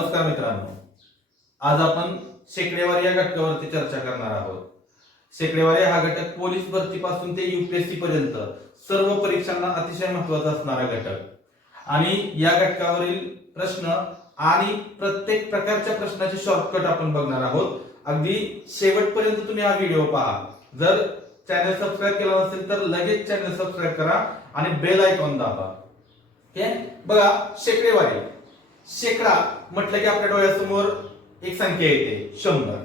नमस्कार मित्रांनो, आज आपण शेकडेवारी या घटकावरती चर्चा करणार आहोत. शेकडेवारी हा घटक पोलीस भरतीपासून ते यूपीएससी पर्यंत सर्व परीक्षांना अतिशय महत्त्वाचा असणारा घटक आणि या घटकावरील प्रश्न आणि प्रत्येक प्रकारच्या प्रश्नाचे शॉर्टकट आपण बघणार आहोत. अगदी शेवटपर्यंत तुम्ही हा व्हिडिओ पहा. जर चॅनल सबस्क्राइब केला नसेल तर लगेच चॅनल सबस्क्राइब करा आणि बेल आयकॉन दाबा. बघा, शेकडेवारी. शेकडा म्हटलं की आपल्या डोळ्यासमोर एक संख्या येते 100.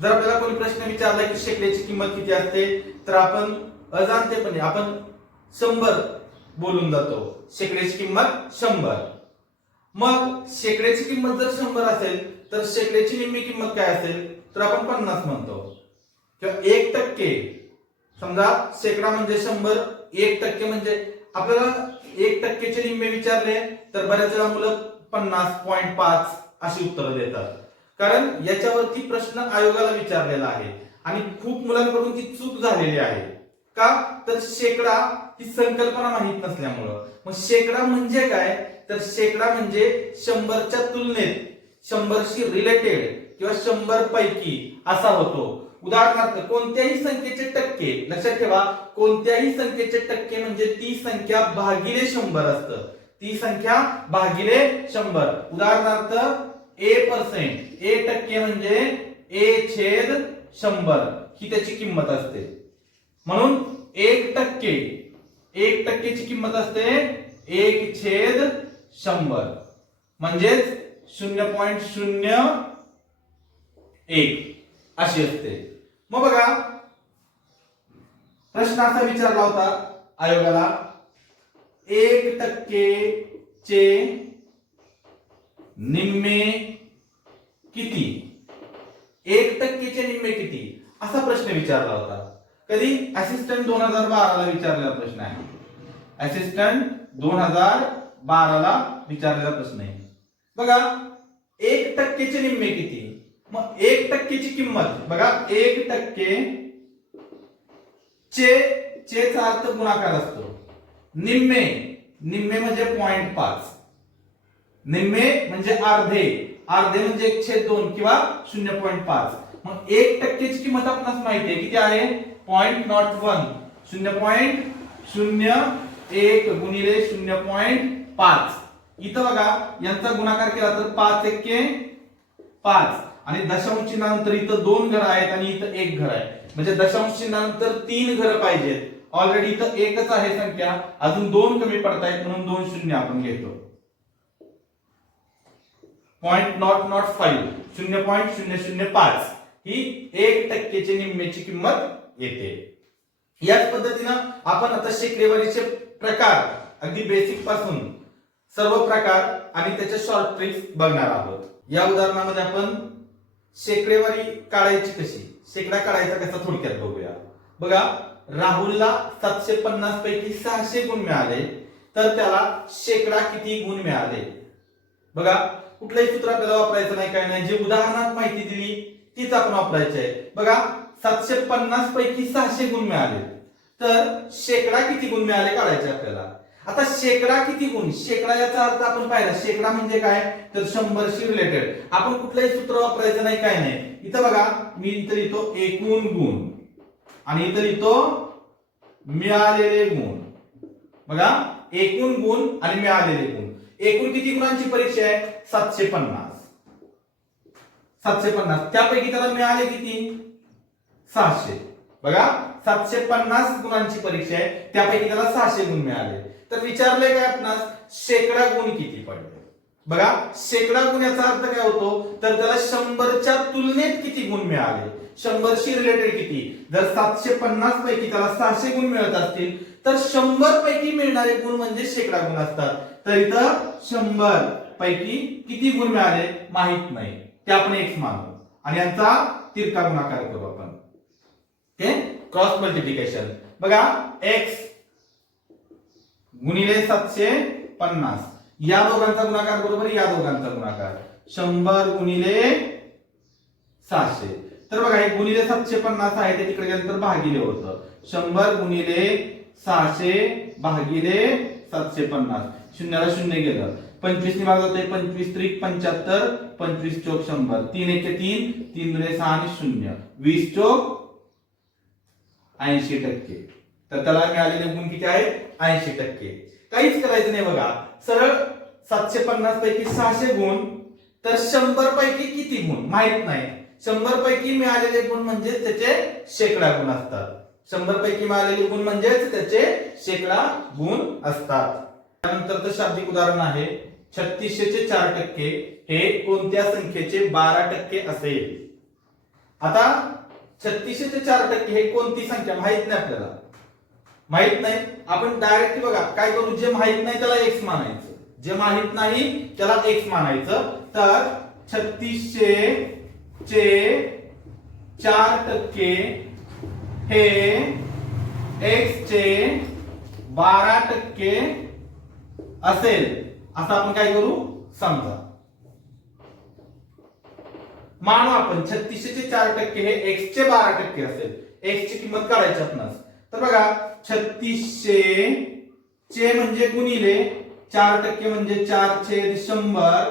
जर आपल्याला कोणी प्रश्न विचारला की शेकड्याची किंमत किती असते तर आपण अजाणतेपणे 100 बोलून जातो. शेकड्याची किंमत 100. मग शेकड्याची किंमत जर 100 असेल तर शेकड्याची निम्मी किंमत काय असेल तर आपण 50 म्हणतो. किंवा 1%. समजा शेकडा म्हणजे 100, 1% म्हणजे आपल्याला 1%चे निम्मे विचारले तर बऱ्याच वेळा मुलं 50.5 अशी उत्तरं देतात. कारण याच्यावरती प्रश्न आयोगाला विचारलेला आहे आणि खूप मुलांकडून ती चूक झालेली आहे. का तर शेकडा ही संकल्पना माहित नसल्यामुळं. मग शेकडा म्हणजे काय तर शेकडा म्हणजे 100च्या तुलनेत 100शी रिलेटेड किंवा 100 पैकी असा होतो. उदाहरणार्थ कोणत्याही संख्येचे टक्के, लक्षात ठेवा, कोणत्याही संख्येचे टक्के म्हणजे ती संख्या भागिले 100 असतं. ती संख्या भागिले 100. उदाहरणार्थ A%, A% म्हणजे A/100 ही त्याची किंमत असते. म्हणून 1%, 1%ची किंमत असते 1/100 म्हणजेच 0.01 अशी असते. मग बघा, प्रश्न असा विचारला होता आयोगाला, 1%चे निम्मे किती? 1%चे निम्मे किती असा प्रश्न विचारला होता. कधी? असिस्टंट 2012 ला विचारलेला प्रश्न आहे. असिस्टंट 2012 ला विचारलेला प्रश्न आहे. बघा, 1%चे निम्मे किती? मग 1%ची किंमत बघा, 1% चे चा अर्थ गुणाकार असतो. निम्मे, निम्मे म्हणजे 0.5. निम्मे म्हणजे अर्धे, अर्धे म्हणजे 1/2 किंवा 0.5. मग 1%ची किंमत आपणास माहिती आहे किती आहे? 0.01, 0.01 गुणिले 0.5. इथं बघा, यांचा गुणाकार केला तर 5×1=5 आणि दशांश चिन्हानंतर इथं 2 घर आहेत आणि इथं 1 घर आहे. म्हणजे दशांश चिन्हानंतर 3 घर पाहिजेत. ऑलरेडी इथं एकच आहे संख्या, अजून 2 कमी पडतायत म्हणून 2 शून्य आपण घेतो. 0.005, 0.005 ही 1%चे निम्मेची किंमत येते. याच पद्धतीनं आपण आता शेकडेवारीचे प्रकार, अगदी बेसिक पासून सर्व प्रकार आणि त्याच्या शॉर्ट ट्रिक्स बघणार आहोत. या उदाहरणामध्ये आपण शेकडेवारी काढायची कशी, शेकडा काढायचा कसा थोडक्यात बघूया. बघा, राहुलला 750 पैकी 600 गुण मिळाले तर त्याला शेकडा किती गुण मिळाले? बघा, कुठलंही सूत्र आपल्याला वापरायचं नाही, काय नाही. जे उदाहरणात माहिती दिली तीच आपण वापरायची आहे. बघा, 750 पैकी 600 गुण मिळाले तर शेकडा किती गुण मिळाले काढायचे आपल्याला. आता शेकडा किती गुण, शेकडा याचा अर्थ आपण पाहिला. शेकडा म्हणजे काय तर 100शी रिलेटेड. आपण कुठलंही सूत्र वापरायचं नाही, काय नाही. इथं बघा, मी इथं लिहितो एकूण गुण आणि इथं लिहितो मिळालेले गुण. बघा, एकूण गुण आणि मिळालेले गुण. एकूण किती गुणांची परीक्षा आहे? 750. 750 त्यापैकी त्याला मिळाले किती? 600. बघा, 750 गुणांची परीक्षा आहे, त्यापैकी त्याला 600 गुण मिळाले. तर विचारले काय आपणास, शेकडा गुण किती पडले? बघा, शेकडा गुण याचा अर्थ काय होतो तर त्याला 100च्या तुलनेत किती गुण मिळाले, 100शी रिलेटेड किती. जर 750 पैकी त्याला 600 गुण मिळत असतील तर 100 पैकी मिळणारे गुण म्हणजे शेकडा गुण असतात. तर इथं 100 पैकी किती गुण मिळाले माहित नाही, ते आपण x मानू आणि यांचा तिरका गुणाकार करू आपण. Cross multiplication. बघा, x गुणिले 750 या दोघांचा गुणाकार बरोबर या दोघांचा गुणाकार 100 गुणिले 600. तर बघा, हे गुणिले 750 आहे ते तिकडे गेल्यानंतर भागिले होतं. 100 गुणिले 600 भागिले 750, शून्याला शून्य गेलं 25 ने भाग जातोय 25 त्रिक 75, 25 चोक 100, 3 एके 3, 3 दुने 6 आणि 0, 20 चोक 80%. तर त्याला मिळालेले गुण किती आहेत? 80%. काहीच करायचं नाही बघा, सरळ 750 पैकी 600 गुण, तर 100 पैकी किती गुण माहित नाही. 100 पैकी मिळालेले गुण म्हणजे त्याचे शेकडा गुण असतात. 100 पैकी मिळालेले गुण म्हणजेच त्याचे शेकडा गुण असतात. त्यानंतरचं शाब्दिक उदाहरण आहे 3600 चे 4% हे कोणत्या संख्येचे 12% असेल? आता 3600 चे 4% हे कोणती संख्या माहित नाही आपल्याला, माहित नाही. आपण डायरेक्ट बघा काय करू, जे माहित नाही त्याला x मानायचं, जे माहित नाही त्याला x मानायचं. तर 3600 चे 4% हे x चे 12% असेल असं आपण काय करू, समजा. मानू आपण 3600 चे 4% हे x चे 12% असेल. x ची किंमत काढायची आपणास. तर बघा 3600 चे म्हणजे गुणिले 4% म्हणजे 4/100,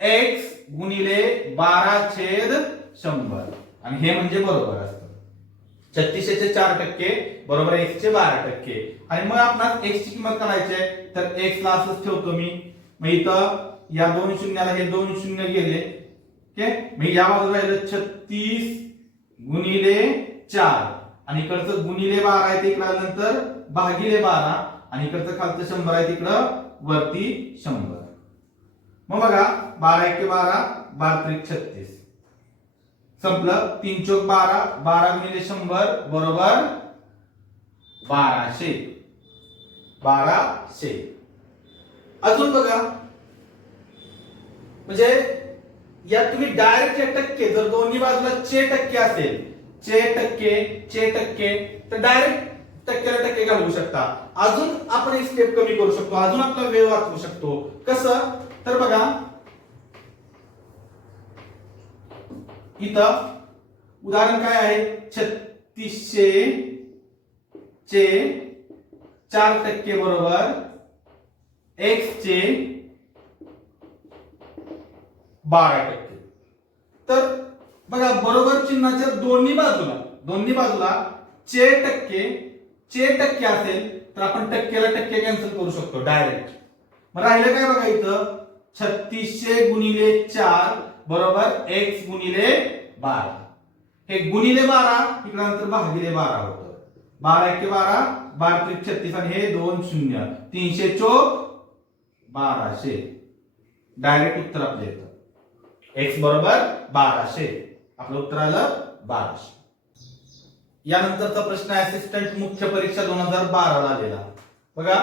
x गुणिले 12/100 आणि हे म्हणजे बरोबर असतं. 3600 चे 4% बरोबर x चे 12%. आणि मग आपणास x ची किंमत काढायची आहे. तर x ला असंच ठेवतो मी. मग इथं या दोन शून्याला हे दोन शून्य गेले. ओके, मग या बाजूला राहिलं 36 गुणिले 4 आणि इकडचं गुणिले 12 आहे तिकडे आल्यानंतर भागिले 12 आणि इकडचं खालचं 100 आहे तिकडं वरती 100. मग बघा 12 एके 12, 12 त्रिक 36. संपलं. 3 चोक 12, 12 गुणिले 100 बरोबर 1200. 1200. अजून बघा, म्हणजे या तुम्ही डायरेक्ट हे टक्के, जर दोन्ही बाजूला चे टक्के असेल, चे टक्के, तर डायरेक्ट टक्क्याला टक्के घालवू शकता. अजून आपण एक स्टेप कमी करू शकतो, अजून आपला वेळ वाचवू शकतो. कसं? तर बघा इथं उदाहरण काय आहे, 3600 चे 4% बरोबर x चे 12%. तर बघा बरोबर चिन्हाच्या दोन्ही बाजूला चे टक्के असेल तर आपण टक्क्याला टक्के कॅन्सल करू शकतो डायरेक्ट. मग राहिलं काय बघा इथं 3600 गुणिले 4 बरोबर x गुणिले 12. हे गुणिले 12 इकडे नंतर भागिले 12 होतं. 12 एके 12, 12 त्रिक 36 आणि हे दोन शून्य, 300 चोक 1200. डायरेक्ट उत्तर आपलं येतं x बरोबर 1200. आपलं उत्तर आलं 1200. यानंतरचा प्रश्न आहे असिस्टंट मुख्य परीक्षा 2012 ला आलेला. बघा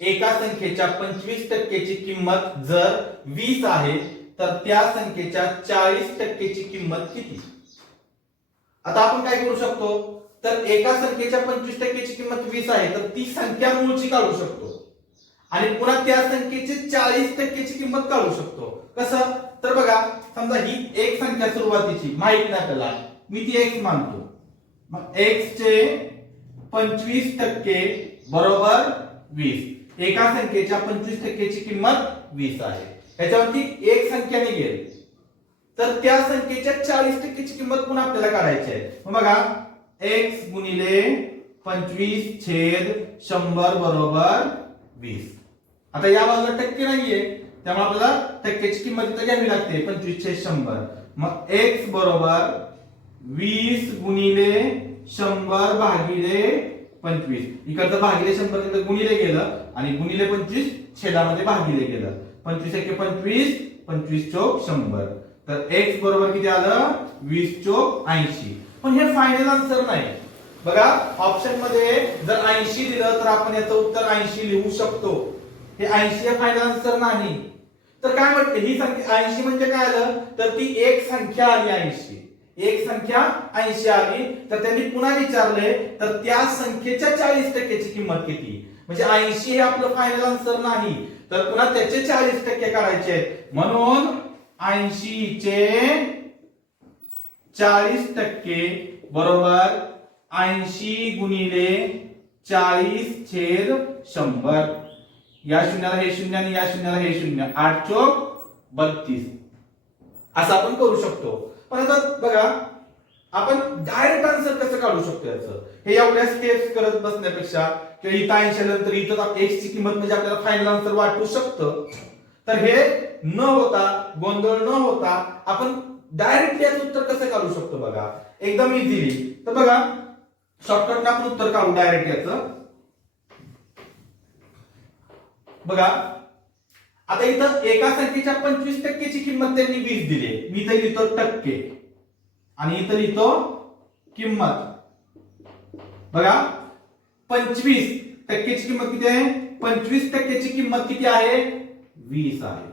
एका संख्येच्या 25% ची किंमत जर 20 आहे तर त्या संख्येच्या 40% ची किंमत किती? आता आपण काय करू शकतो, तर एका संख्येच्या 25% ची किंमत 20 आहे तर ती संख्या मूळची काढू शकतो आणि पुन्हा त्या संख्येची 40% ची किंमत काढू शकतो. कसं? तर बघा समजा ही एक संख्या सुरुवातीची माहित नाही आपल्याला, मी ती x मानतो. मग x चे 25% बरोबर 20. एका संख्येच्या 25% ची किंमत 20 आहे. याच्यावरती एक संख्या निघेल तर त्या संख्येच्या 40% ची किंमत पुन्हा आपल्याला काढायची आहे. मग बघा x गुणिले 25/100 बरोबर 20. आता या बाजूला टक्के नाहीये त्यामुळे आपल्याला टक्क्याची किंमत इथे घ्यावी लागते 25/100. मग x बरोबर 20 गुणिले 100 भागिले 25. इकडचं भागिले 100 तिथे गुणिले गेलं आणि गुणिले 25 छेदामध्ये भागिले गेलं. 25 एके 25, 25 चोक 100. तर x बरोबर किती आलं 20 चोक 80. पण हे फायनल आन्सर नाही. बघा ऑप्शन मध्ये जर 80 दिलं तर आपण याचं उत्तर 80 लिहू शकतो. हे 80 हे फायनल आन्सर नाही. तर काय म्हणते ही संख्या 80 म्हणजे काय आलं, तर ती एक संख्या आली 80. एक संख्या 80 आली तर त्यांनी पुन्हा विचारले तर त्या संख्येच्या 40% ची किंमत किती. म्हणजे 80 हे आपलं फायनल आन्सर नाही तर पुन्हा त्याचे 40% काढायचे आहेत. म्हणून 80 चे 40% बरोबर 80 गुणिले 40/100. या शून्याला हे शून्य आणि या शून्याला हे शून्य, 8 चोक 32 असं आपण करू शकतो. पण आता बघा आपण डायरेक्ट आन्सर कसं काढू शकतो याचं, हे एवढ्या स्टेप्स करत बसण्यापेक्षा किंवा इथं 80 नंतर इथं x ची किंमत म्हणजे आपल्याला फायनल आन्सर वाटू शकतं. तर हे न होता, गोंधळ न होता आपण डायरेक्ट याचं उत्तर कसं काढू शकतो बघा, एकदम इझिली. तर बघा शॉर्टकट आपण उत्तर काढू डायरेक्ट याचं. बघा आता इथं एका संख्येच्या 25% ची किंमत त्यांनी 20 दिली, मी इथं लिहितो टक्के आणि इथं लिहितो किंमत. बघा 25% ची किंमत किती आहे, 25% ची किंमत किती आहे, 20 आहे.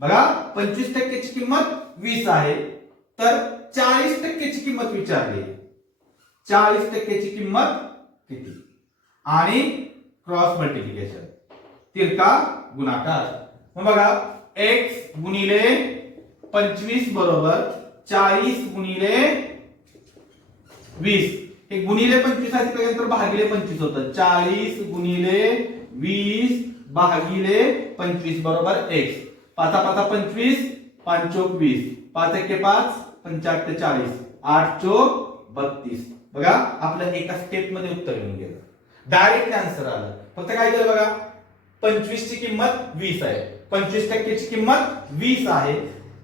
बघा 25% ची किंमत 20 आहे. तर 40% ची किंमत विचारली, 40% ची किंमत किती, आणि क्रॉस मल्टिप्लिकेशन तिरका गुणाकार. मग बघा x गुणिले 25 बरोबर 40 गुणिले 20, हे गुणिले 25 आहे त्यानंतर भागिले 25 होतं, 40 गुणिले 20 भागिले 25 बरोबर x. 5 5 25, 5 चोक 20, 5 1 5, 5 8 40, 8 चोक 32. बघा आपलं एका स्टेप मध्ये उत्तर येऊन गेलं, डायरेक्ट आन्सर आलं. फक्त काय केलं बघा, 25 ची किंमत 20 आहे, 25% ची किंमत 20 आहे,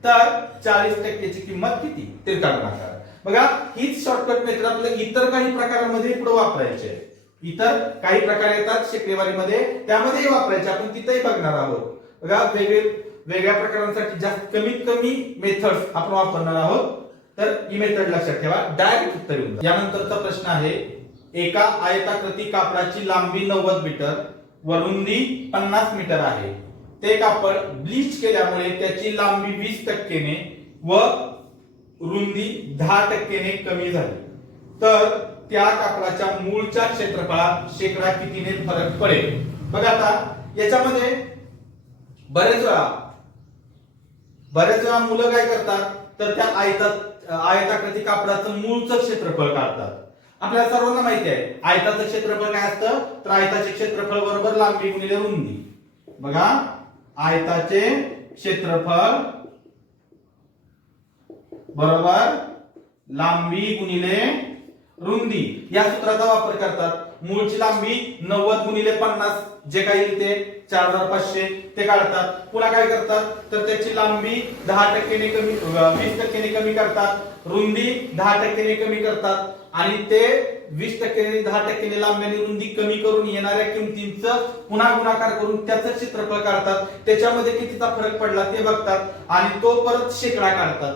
तर 40% ची किंमत किती, तिरका गुणाकार. बघा हीच शॉर्टकट मेथड आपल्याला इतर काही प्रकारांमध्ये पुढे वापरायची आहे. इतर काही प्रकार येतात शेकडेवारीमध्ये, त्यामध्येही वापरायचे, आपण तिथेही बघणार आहोत. बघा वेगवेगळ्या प्रकारांसाठी जास्त कमीत कमी मेथड्स आपण वापरणार आहोत. तर ही मेथड लक्षात ठेवा, डायरेक्ट उत्तर येऊन. यानंतरचा प्रश्न आहे, एका आयताकृती कापडाची लांबी 90 मीटर व रुंदी 50 मीटर आहे. ते कापड ब्लीच केल्यामुळे त्याची लांबी 20% ने व रुंदी 10% ने कमी झाली. तर त्या कापडाच्या मूळच्या क्षेत्रफळात शेकडा कितीने फरक पडेल. बघा आता याच्यामध्ये बरेच वेळा मुलं काय करतात, तर त्या आयताकृती कापडाचं मूळचं क्षेत्रफळ काढतात. आपल्याला सर्वांना माहिती आहे आयताचं क्षेत्रफळ काय असतं, तर आयताचे क्षेत्रफळ बरोबर लांबी गुणिले रुंदी. बघा आयताचे क्षेत्रफळ बरोबर लांबी गुणिले रुंदी या सूत्राचा वापर करतात. मूळची लांबी 90 गुणिले 50 जे काही ते 4500 ते काढतात. पुन्हा काय करतात, तर त्याची लांबी 10% ने कमी 20% ने कमी करतात, रुंदी 10% ने कमी करतात आणि ते 20% ने 10% ने लांबी आणि रुंदी कमी करून येणाऱ्या किमतींचं पुन्हा गुणाकार करून त्याचं क्षेत्रफळ काढतात. त्याच्यामध्ये कितीचा फरक पडला ते बघतात आणि तो परत शेकडा काढतात.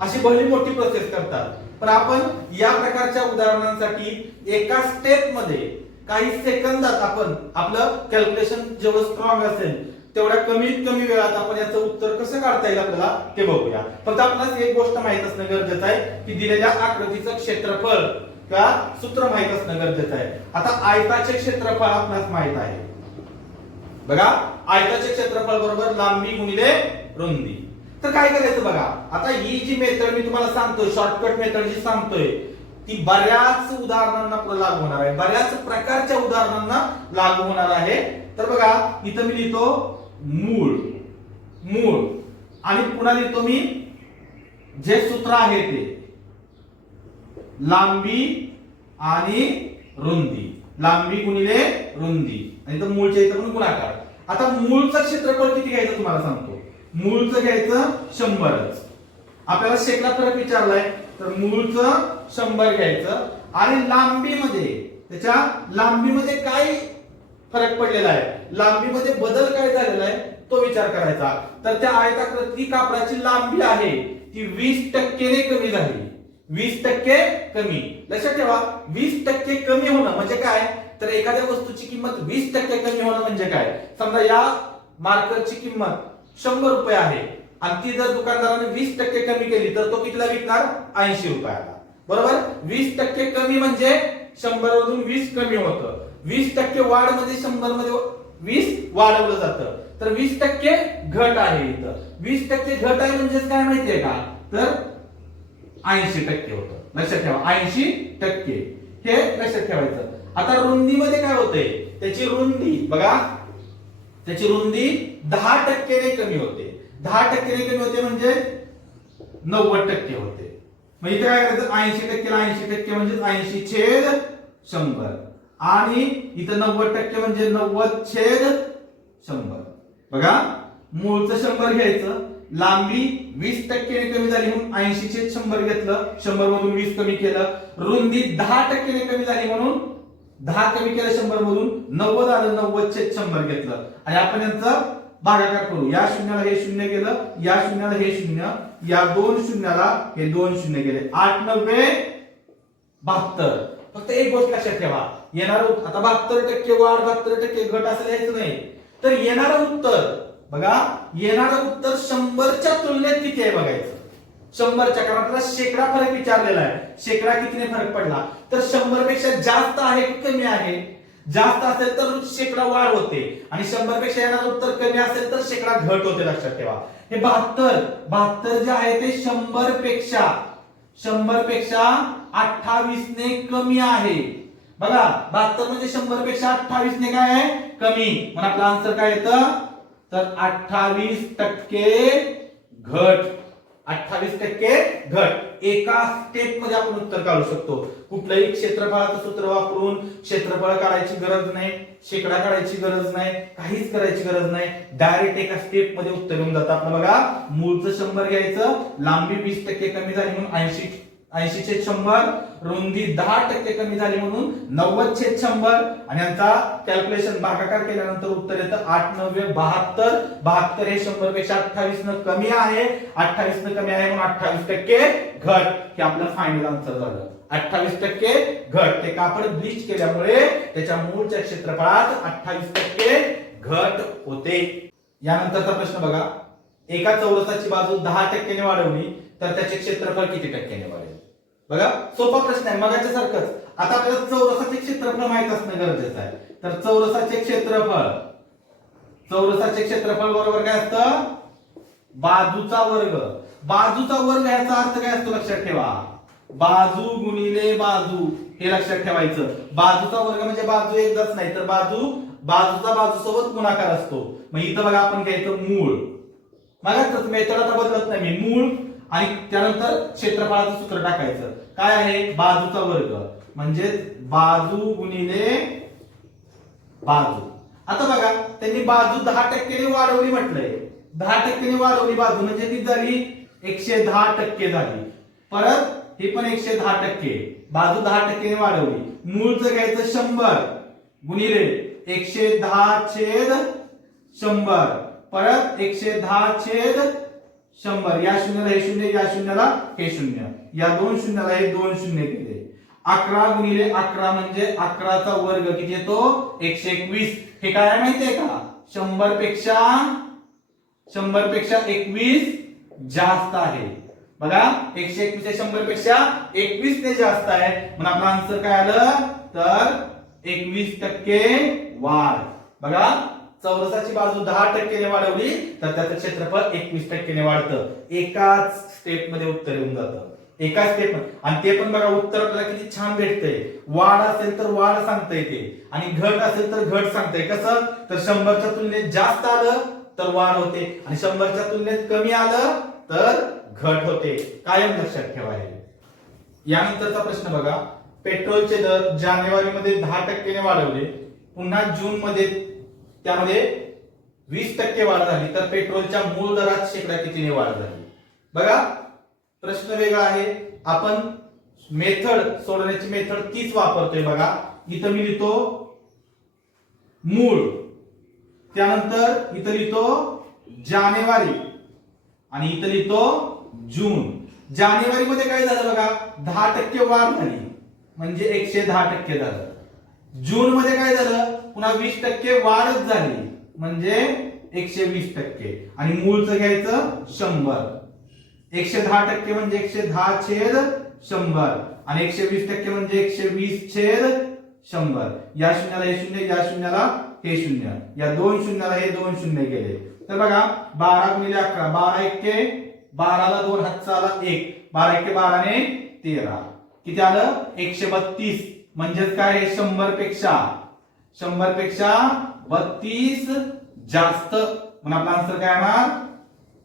अशी भली मोठी प्रोसेस करतात. पण आपण या प्रकारच्या उदाहरणांसाठी एका स्टेप मध्ये काही सेकंदात आपण आपलं कॅल्क्युलेशन जेवढं स्ट्रॉंग असेल तेवढ्या कमीत कमी वेळात आपण याचं उत्तर कसं काढता येईल आपल्याला ते बघूया. फक्त आपल्याला एक गोष्ट माहित असणं गरजेचं आहे की दिलेल्या आकृतीचं क्षेत्रफळ किंवा सूत्र माहित असणं गरजेचं आहे. आता आयताचे क्षेत्रफळ आपल्याला माहित आहे. बघा आयताचे क्षेत्रफळ बरोबर लांबी गुणिले रुंदी. तर काय करायचं बघा, आता ही जी मेथड मी तुम्हाला सांगतोय, शॉर्टकट मेथड जी सांगतोय ती बऱ्याच उदाहरणांना पुढे लागू होणार आहे, बऱ्याच प्रकारच्या उदाहरणांना लागू होणार आहे. तर बघा इथं मी लिहितो मूळ आणि पुन्हा लिहितो मी जे सूत्र आहे ते लांबी आणि रुंदी, लांबी गुणिले रुंदी आणि तर मूळच्या इथं पण गुणाकार. आता मूळचं क्षेत्रफळ किती घ्यायचं तुम्हाला सांगतो. मूळचं घ्यायचं 100च. आपल्याला शेकडा फरक विचारलाय तर मूळचं 100 घ्यायचं आणि लांबीमध्ये त्याच्या लांबीमध्ये काय फरक पडलेला आहे, लांबीमध्ये बदल काय झालेला आहे तो विचार करायचा. तर त्या आयताकृती कापडाची लांबी आहे ती 20% ने कमी झाली, 20% कमी. लक्षात ठेवा 20% कमी होणं म्हणजे काय, तर एखाद्या वस्तूची किंमत 20% कमी होणं म्हणजे काय. समजा या मार्करची किंमत 100 रुपये आहे आणि ती जर दुकानदाराने 20% कमी केली तर तो कितीला विकणार, 80 रुपयाला. बरोबर. 20% कमी म्हणजे 100 मधून 20 कमी होतं. 20% वाढ म्हणजे 100 मध्ये 20 वाढवलं जातं. तर 20% घट आहे इथं. 20% घट आहे म्हणजे काय माहितीये का, तर 80% होतं. लक्षात ठेवा 80% हे लक्षात ठेवायचं. आता रुंदीमध्ये काय होतंय, त्याची रुंदी बघा त्याची रुंदी 10% कमी होते. 10% कमी होते म्हणजे 90% होते. मग इथे काय करायचं 80% ला 80% म्हणजे 80/100 आणि इथं 90% म्हणजे 90/100. बघा मूळचं 100 घ्यायचं, लांबी 20% कमी झाली म्हणून 80/100 घेतलं, 100 मधून 20 कमी केलं. रुंदी 10% कमी झाली म्हणून 10 कमी केलं 100 मधून 90 आलं, 90/100 घेतलं आणि आपण यांचा भागाकार करू. या शून्याला हे शून्य गेलं, या शून्याला हे शून्य, या दोन शून्याला हे दोन शून्य गेले. 8 9 72. फक्त एक गोष्ट लक्षात ठेवा, येणार आता 72% वाढ 72% घट असं लिहायचं नाही. तर येणारं उत्तर बघा, येणारं उत्तर 100च्या तुलनेत किती आहे बघायचं. 100च्या, कारण आपल्याला शेकडा फरक विचारलेला आहे. शेकडा कितीने फरक पडला तर 100 पेक्षा जास्त आहे की कमी आहे. जास्त असेल तर शेकडा वाढ होते आणि 100 पेक्षा येणारं उत्तर कमी असेल तर शेकडा घट होते. लक्षात ठेवा. हे 72 जे आहे ते 100 पेक्षा 28 ने कमी आहे. बघा 72 म्हणजे 100 पेक्षा 28 ने काय आहे कमी. मग आपला आन्सर काय येतं तर 28% घट. 28% घट. एका स्टेप मध्ये आपण उत्तर काढू शकतो. कुठलंही क्षेत्रफळाचं सूत्र वापरून क्षेत्रफळ काढायची गरज नाही, शेकडा काढायची गरज नाही, काहीच करायची गरज नाही. डायरेक्ट एका स्टेप मध्ये उत्तर येऊन जातं आपलं. बघा मूळचं 100 घ्यायचं, लांबी 20% कमी झाली म्हणून 80/100, रुंदी 10% कमी झाली म्हणून 90/100 आणि यांचा कॅल्क्युलेशन भागाकार केल्यानंतर उत्तर येतं 8 9 72. 72 हे 100 पेक्षा 28 न कमी आहे. 28 न कमी आहे म्हणून 28% घट. हे आपलं फायनल आन्सर झालं. 28% घट. ते कापड ब्लीच केल्यामुळे त्याच्या मूळच्या क्षेत्रफळात 28% घट होते. यानंतरचा प्रश्न बघा, एका चौरसाची बाजू 10% वाढवली तर त्याचे क्षेत्रफळ किती टक्क्याने वाढेल. बघा सोपा प्रश्न आहे, मगाच्या सारखंच. आता आपल्याला चौरसाचे क्षेत्रफळ माहित असणं गरजेचं आहे. तर चौरसाचे क्षेत्रफळ बरोबर काय असतं बाजूचा वर्ग. बाजूचा वर्ग याचा अर्थ काय असतो लक्षात ठेवा, बाजू गुणिले बाजू, हे लक्षात ठेवायचं. बाजूचा वर्ग म्हणजे बाजू एकदाच नाही तर बाजूचा बाजूसोबत गुणाकार असतो. मग इथं बघा आपण घ्यायचं मूळ. मग मेथड आता बदलत नाही मी, मूळ आणि त्यानंतर क्षेत्रफळाचं सूत्र टाकायचं. काय आहे बाजूचा वर्ग म्हणजे बाजू गुणिले बाजू. आता बघा त्यांनी बाजू 10% वाढवली म्हटलंय. 10% वाढवली बाजू म्हणजे ती झाली 110% झाली. परत हे पण 110%, बाजू 10% वाढवली. मूळचं घ्यायचं 100 गुणिले 110/100, परत 110/100. या शून्याला हे शून्य, या शून्याला हे शून्य, या दोन शून्याला हे दोन शून्य केले. 11 गुणिले 11 म्हणजे 11चा वर्ग किती येतो 121. हे काय माहितीये का 100 पेक्षा 21 जास्त आहे. बघा 121 हे 100 पेक्षा 21 ने जास्त आहे म्हणून आपला आन्सर काय आलं तर 21% वाढ. बघा चौरसाची बाजू 10% ने वाढवली तर त्याचं क्षेत्रफळ 21% वाढतं. एकाच स्टेप मध्ये उत्तर येऊन जातं. एका स्टेप. आणि ते पण बघा उत्तर आपल्याला किती छान भेटतंय. वाढ असेल तर वाढ सांगता येते आणि घट असेल तर घट सांगता येते. कसं तर 100च्या तुलनेत जास्त आलं तर वाढ होते आणि 100च्या तुलनेत कमी आलं तर घट होते. कायम लक्षात ठेवा हे. यानंतरचा प्रश्न बघा, पेट्रोलचे दर जानेवारीमध्ये 10% वाढवले, पुन्हा जून मध्ये त्यामध्ये 20% वाढ झाली तर पेट्रोलच्या मूळ दरात शेकडा कितीने वाढ झाली. बघा प्रश्न वेगळा आहे. आपण मेथड सोडवण्याची मेथड तीच वापरतोय. बघा इथं मी लिहितो मूळ, त्यानंतर इथं लिहितो जानेवारी आणि इथं लिहितो जून. जानेवारी मध्ये काय झालं बघा 10% वाढ झाली म्हणजे 110% झालं. जून मध्ये काय झालं पुन्हा 20% वाढच झाली म्हणजे 120%. आणि मूळचं घ्यायचं 100. 110% म्हणजे 110/100 आणि 120% म्हणजे 120/100. या शून्याला हे शून्य, या शून्याला हे शून्य, या दोन शून्याला हे दोन शून्य गेले. तर बघा 12 गुणिले 11, 12 1 12 ला 2 हातचा आला 1, 12 1 12 ने 13, किती आलं 132. म्हणजेच काय हे 100 पेक्षा 32 जास्त, म्हणून आपला आन्सर काय येणार?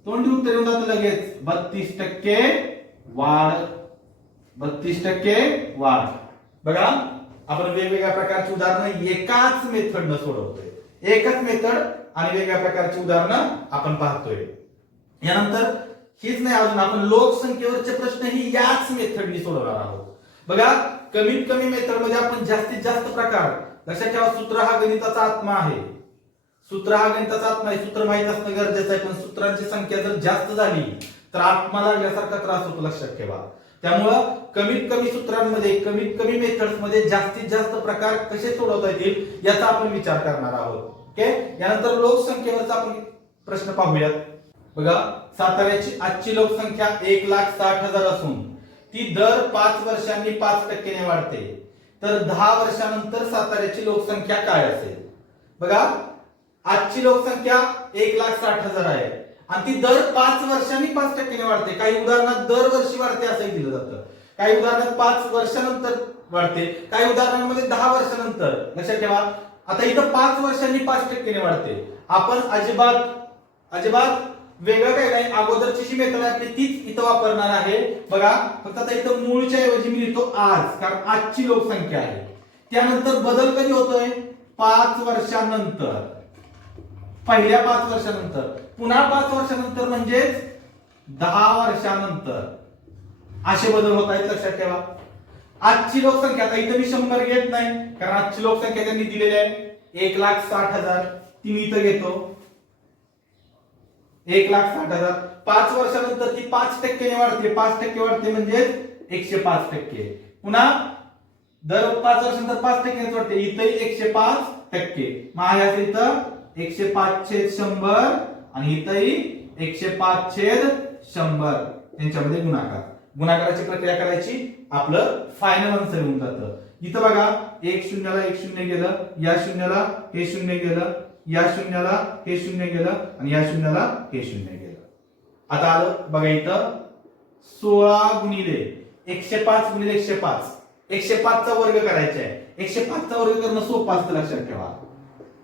तोंडी उत्तर येऊन जातं लगेच, 32% वाढ. 32% वाढ. बघा आपण वेगवेगळ्या प्रकारची उदाहरणं एकाच मेथडनं सोडवतोय, एकच मेथड आणि वेगवेगळ्या प्रकारची उदाहरणं आपण पाहतोय. यानंतर हीच नाही, अजून आपण लोकसंख्येवरचे प्रश्नही याच मेथडनी सोडवणार आहोत. बघा कमीत कमी मेथड मध्ये आपण जास्तीत जास्त प्रकार, लक्षात ठेवा सूत्र हा गणिताचा आत्मा आहे. सूत्र हा गणिताचा आत्मा आहे, सूत्र माहित असणं गरजेचं आहे, पण सूत्रांची संख्या जर जास्त झाली तर आत्मा लागल्यासारखा त्रास होतो, लक्षात ठेवा. त्यामुळं कमीत कमी सूत्रांमध्ये, कमीत कमी मेथड्स मध्ये जास्तीत जास्त प्रकार कसे सोडवता येतील याचा आपण विचार करणार आहोत. ओके, यानंतर लोकसंख्येवरचा आपण प्रश्न पाहूयात. बघा साताऱ्याची आजची लोकसंख्या 1,60,000 असून ती दर 5 वर्षांनी 5% वाढते, तर 10 वर्षानंतर साताऱ्याची लोकसंख्या काय असेल? बघा आजची लोकसंख्या 1,60,000 आहे आणि ती दर 5 वर्षांनी 5% वाढते. काही उदाहरणात दरवर्षी वाढते असंही दिलं जातं, काही उदाहरणात 5 वर्षानंतर वाढते, काही उदाहरणांमध्ये 10 वर्षानंतर. लक्षात ठेवा, आता इथं 5 वर्षांनी 5% वाढते. आपण अजिबात वेगळं काही नाही, अगोदरची जी मेथड आहे आपली तीच इथं वापरणार आहे. बघा फक्त आता इथं मूळच्या ऐवजी मी लिहितो आज, कारण आजची लोकसंख्या आहे. त्यानंतर बदल कधी होतोय? 5 वर्षानंतर, पहिल्या 5 वर्षानंतर, पुन्हा 5 वर्षानंतर म्हणजेच 10 वर्षानंतर असे बदल होत आहेत, लक्षात ठेवा. आजची लोकसंख्या, आता इथं मी 100 घेत नाही, कारण आजची लोकसंख्या त्यांनी दिलेली आहे 1,60,000, ती मी इथं घेतो 1,60,000. 5 वर्षानंतर ती 5% वाढते, 5% वाढते म्हणजे 105%. पुन्हा दर 5 वर्षानंतर 5% वाढते, इथंही 105%. मग आहे असं इथं 105/100 आणि इथंही 105/100. यांच्यामध्ये गुणाकाराची प्रक्रिया करायची, आपलं फायनल आन्सर येऊन जातं. इथं बघा 1 शून्याला 1 शून्य गेलं, या शून्याला हे शून्य गेलं, या शून्याला हे शून्य गेलं आणि या शून्याला हे शून्य गेलं. आता आलं बघा इथं 16 गुणिले 105 गुणिले 105, 105 चा वर्ग करायचा आहे. 105 चा वर्ग करणं सोपं असतं, लक्षात ठेवा.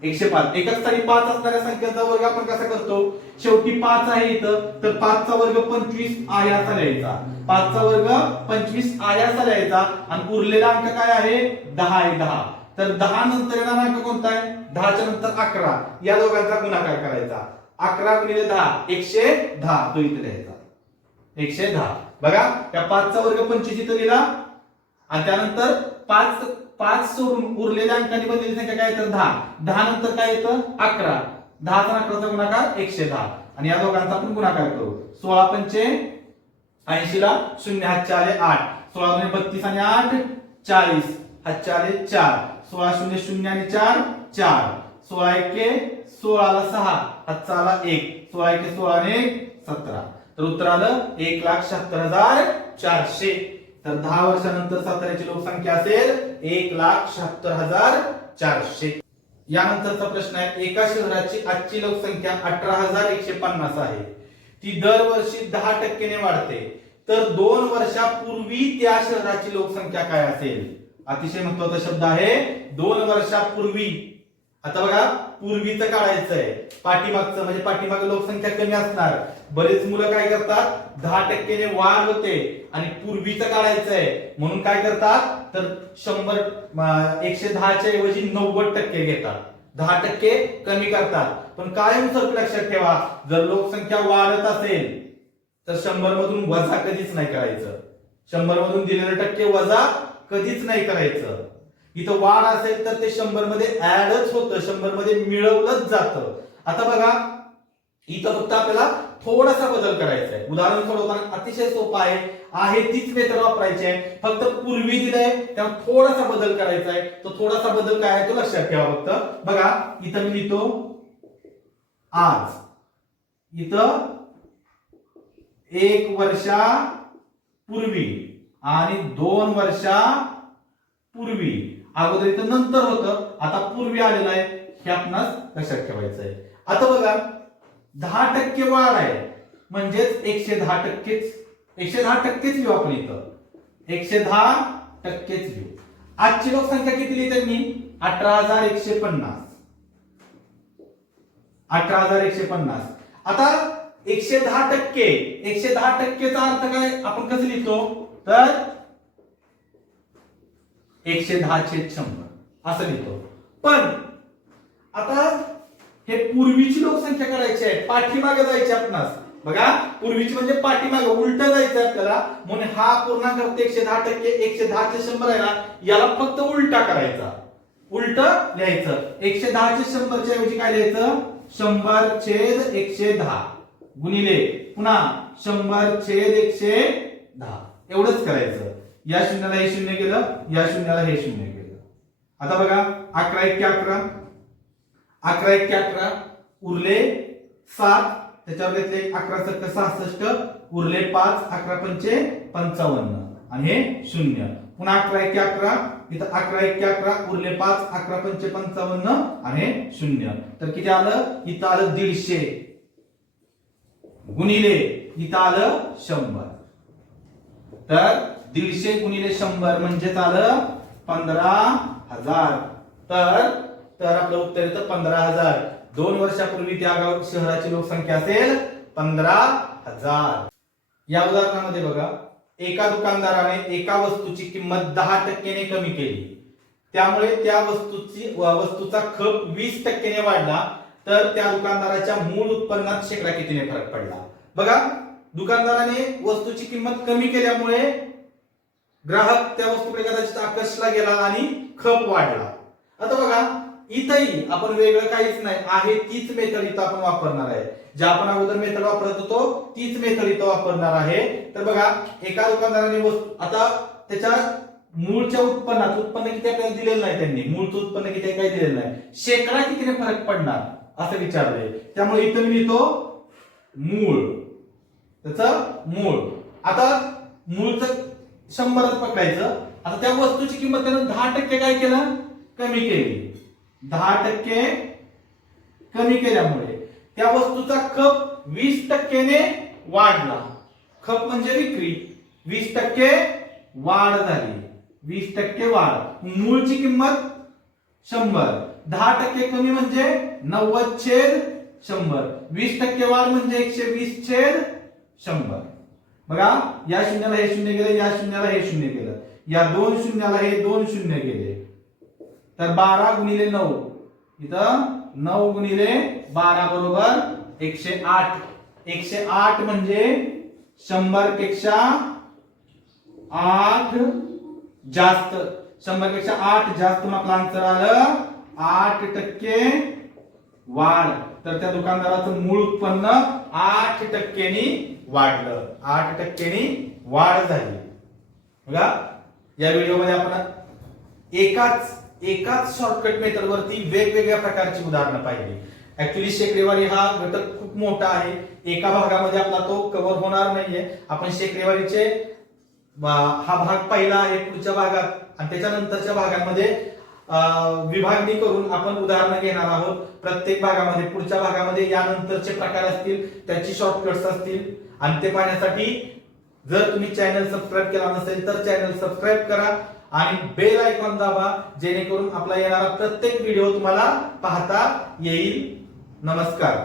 105 एकाच स्थानी 5 असणाऱ्या संख्येचा वर्ग आपण कसा करतो? शेवटी 5 आहे इथं, तर 5 चा वर्ग 25 आहे असा लिहायचा. 5 चा वर्ग 25 आहे असा लिहायचा आणि उरलेला अंक काय आहे? 10 आहे. 10 तर 10 नंतर येणारा अंक कोणता आहे? 10 च्या नंतर 11, या दोघांचा गुणाकार करायचा. 11 गुणिले 10 110, तो इथे लिहायचा 110. बघा त्या 5 चा वर्ग 25 इथं लिहिला आणि त्यानंतर 5 सोडून उरलेल्या अंकांनी बनलेली संख्या काय येतं? 10. 10 नंतर काय येतं? 11. 10 चा 11चा गुणाकार 110 आणि या दोघांचा आपण गुणाकार करू. 16 पंचे 80 ला 0 हातचे आले 8, 16 दुणे 32 आणि 8 40, हातचे आले 4, 16 शून्य 0 आणि 4 4, 16 एके 16 ला 6, हातचा आला 1, 16 एके 16 आणि 17. तर उत्तर आलं 1,76,400. तर 10 वर्षानंतर साताऱ्याची लोकसंख्या असेल 1,76,400. यानंतरचा प्रश्न आहे, एका शहराची आजची लोकसंख्या 18,150 आहे, ती दरवर्षी 10% वाढते, तर 2 वर्षापूर्वी त्या शहराची लोकसंख्या काय असेल? अतिशय महत्वाचा शब्द आहे 2 वर्षापूर्वी. आता बघा पूर्वीचं काढायचंय, पाठीमागचं म्हणजे पाठीमागे लोकसंख्या कमी असणार. बरेच मुलं काय करतात? 10% वाढ होते आणि पूर्वीचं काढायचंय म्हणून काय करतात? तर 110 च्या ऐवजी 90% घेतात, 10% कमी करतात. पण कायमस्वरूपी लक्षात ठेवा, जर लोकसंख्या वाढत असेल तर 100 मधून वजा कधीच नाही करायचं. 100 मधून दिलेले टक्के वजा कधीच नाही करायचं. इथं वाढ असेल तर ते 100 मध्ये ऍडच होतं, 100 मध्ये मिळवलंच जातं. आता बघा इथं फक्त आपल्याला थोडासा बदल करायचा आहे. उदाहरण सोडवताना अतिशय सोपं आहे तीच मेथड वापरायची आहे. फक्त पूर्वी दिलंय त्यामुळे थोडासा बदल करायचा आहे. तो थोडासा बदल काय आहे तो लक्षात ठेवा. फक्त बघा इथं मी लिहितो आज, इथं 1 वर्षापूर्वी आणि 2 वर्षापूर्वी. अगोदर इथं नंतर होतं, आता पूर्वी आलेलं आहे, हे आपणास लक्षात ठेवायचं आहे. आता बघा 10% वाढ आहे म्हणजेच 110%, 110%च लिहू आपण इथं, 110%च लिहू. आजची लोकसंख्या किती लिहिली त्यांनी? 18,150. 18,150. आता 110%, 110%चा अर्थ काय आपण कसं लिहितो, तर 110/100 असं लिहितो. पण आता हे पूर्वीची लोकसंख्या करायची आहे, पाठीमागे जायची आपणास. बघा, पूर्वीची म्हणजे पाठीमागे उलट जायचं आपल्याला, म्हणून हा पूर्णांक 110%, 110/100 आहे ना, याला फक्त उलटा करायचा, उलट लिहायचं. 110/100 च्या ऐवजी काय लिहायचं, 100/110 गुणिले पुन्हा 100/110 एवढंच करायचं. या शून्याला हे शून्य केलं, या शून्याला हे शून्य केलं. आता बघा, 11 × 11 उरले 7, त्याच्यावर घेतले 11 × 66 उरले 5, 11 × 5 = 55 आणि हे 0. पुन्हा 11 × 11 इथं 11 × 11 उरले 5, 11 × 5 = 55 आणि हे 0. तर किती आलं, इथं आलं 150 गुणिले इथं आलं 100. तर 150 गुणिले 100 म्हणजेच आलं 15,000. तर आपलं उत्तर येतं 15,000. 2 वर्षापूर्वी त्या गाव शहराची लोकसंख्या असेल 15,000. या उदाहरणामध्ये बघा, एका दुकानदाराने एका वस्तूची किंमत 10% ने कमी केली, त्यामुळे त्या वस्तूचा खप 20% ने वाढला, तर त्या दुकानदाराच्या मूळ उत्पन्नात शेकडा कितीने फरक पडला. बघा, दुकानदाराने वस्तूची किंमत कमी केल्यामुळे ग्राहक त्या वस्तूकडे कदाचित आकर्षला गेला आणि खप वाढला. आता बघा, इथंही आपण वेगळं काहीच नाही आहे, तीच मेथड इथं आपण वापरणार आहे. ज्या आपण अगोदर मेथड वापरत होतो तीच मेथड इथं वापरणार आहे. तर बघा, एका दुकानदाराने वस्तू, आता त्याच्या मूळच्या उत्पन्न किती आपल्याला दिलेलं नाही, त्यांनी मूळचं उत्पन्न किती काही दिलेलं नाही, शेकडा कितीने फरक पडणार असं विचारलंय. त्यामुळे इथं मी लिहितो मूळ, त्याचं मूळ. आता मूळचं 100 पकडायचं. आता त्या वस्तूची किंमत त्यानं 10% काय केलं, कमी केली. 10% कमी केल्यामुळे त्या वस्तूचा खप 20% ने वाढला. खप म्हणजे विक्री, 20% वाढ झाली, 20% वाढ. मूळची किंमत 100, 10% कमी म्हणजे 90/100, 20% वाढ म्हणजे 120/100. बघा, या शून्याला हे शून्य गेलं, या शून्याला हे शून्य गेलं, या 2 शून्याला हे 2 शून्य गेले. तर 12 गुणिले 9, इथं 9 गुणिले 12 बरोबर 108. 108 म्हणजे 100 पेक्षा 8 जास्त. 100 पेक्षा 8 जास्त, मग आपलं आन्सर आलं 8% वाढ. तर त्या दुकानदाराचं मूळ उत्पन्न 8% नी वाढलं, 8% नी वाढ झाली. बघा, या व्हिडिओमध्ये आपण एकाच शॉर्टकट मेथड वरती वेगवेगळ्या प्रकारची उदाहरणं पाहिली. ऍक्च्युली शेकडेवारी हा घटक खूप मोठा आहे, एका भागामध्ये आपला तो कव्हर होणार नाहीये. आपण शेकडेवारीचे हा भाग पहिला आहे, पुढच्या भागात आणि त्याच्यानंतरच्या भागांमध्ये विभागणी करून आपण उदाहरणं घेणार आहोत. प्रत्येक भागामध्ये, पुढच्या भागामध्ये यानंतरचे प्रकार असतील, त्याची शॉर्टकट्स असतील. आणि ते पाहण्यासाठी जर तुम्ही चॅनल सबस्क्राईब केला नसेल तर चॅनल सबस्क्राईब करा आणि बेल आयकॉन दाबा, जेणेकरून आपला येणारा प्रत्येक व्हिडिओ तुम्हाला पाहता येईल. नमस्कार.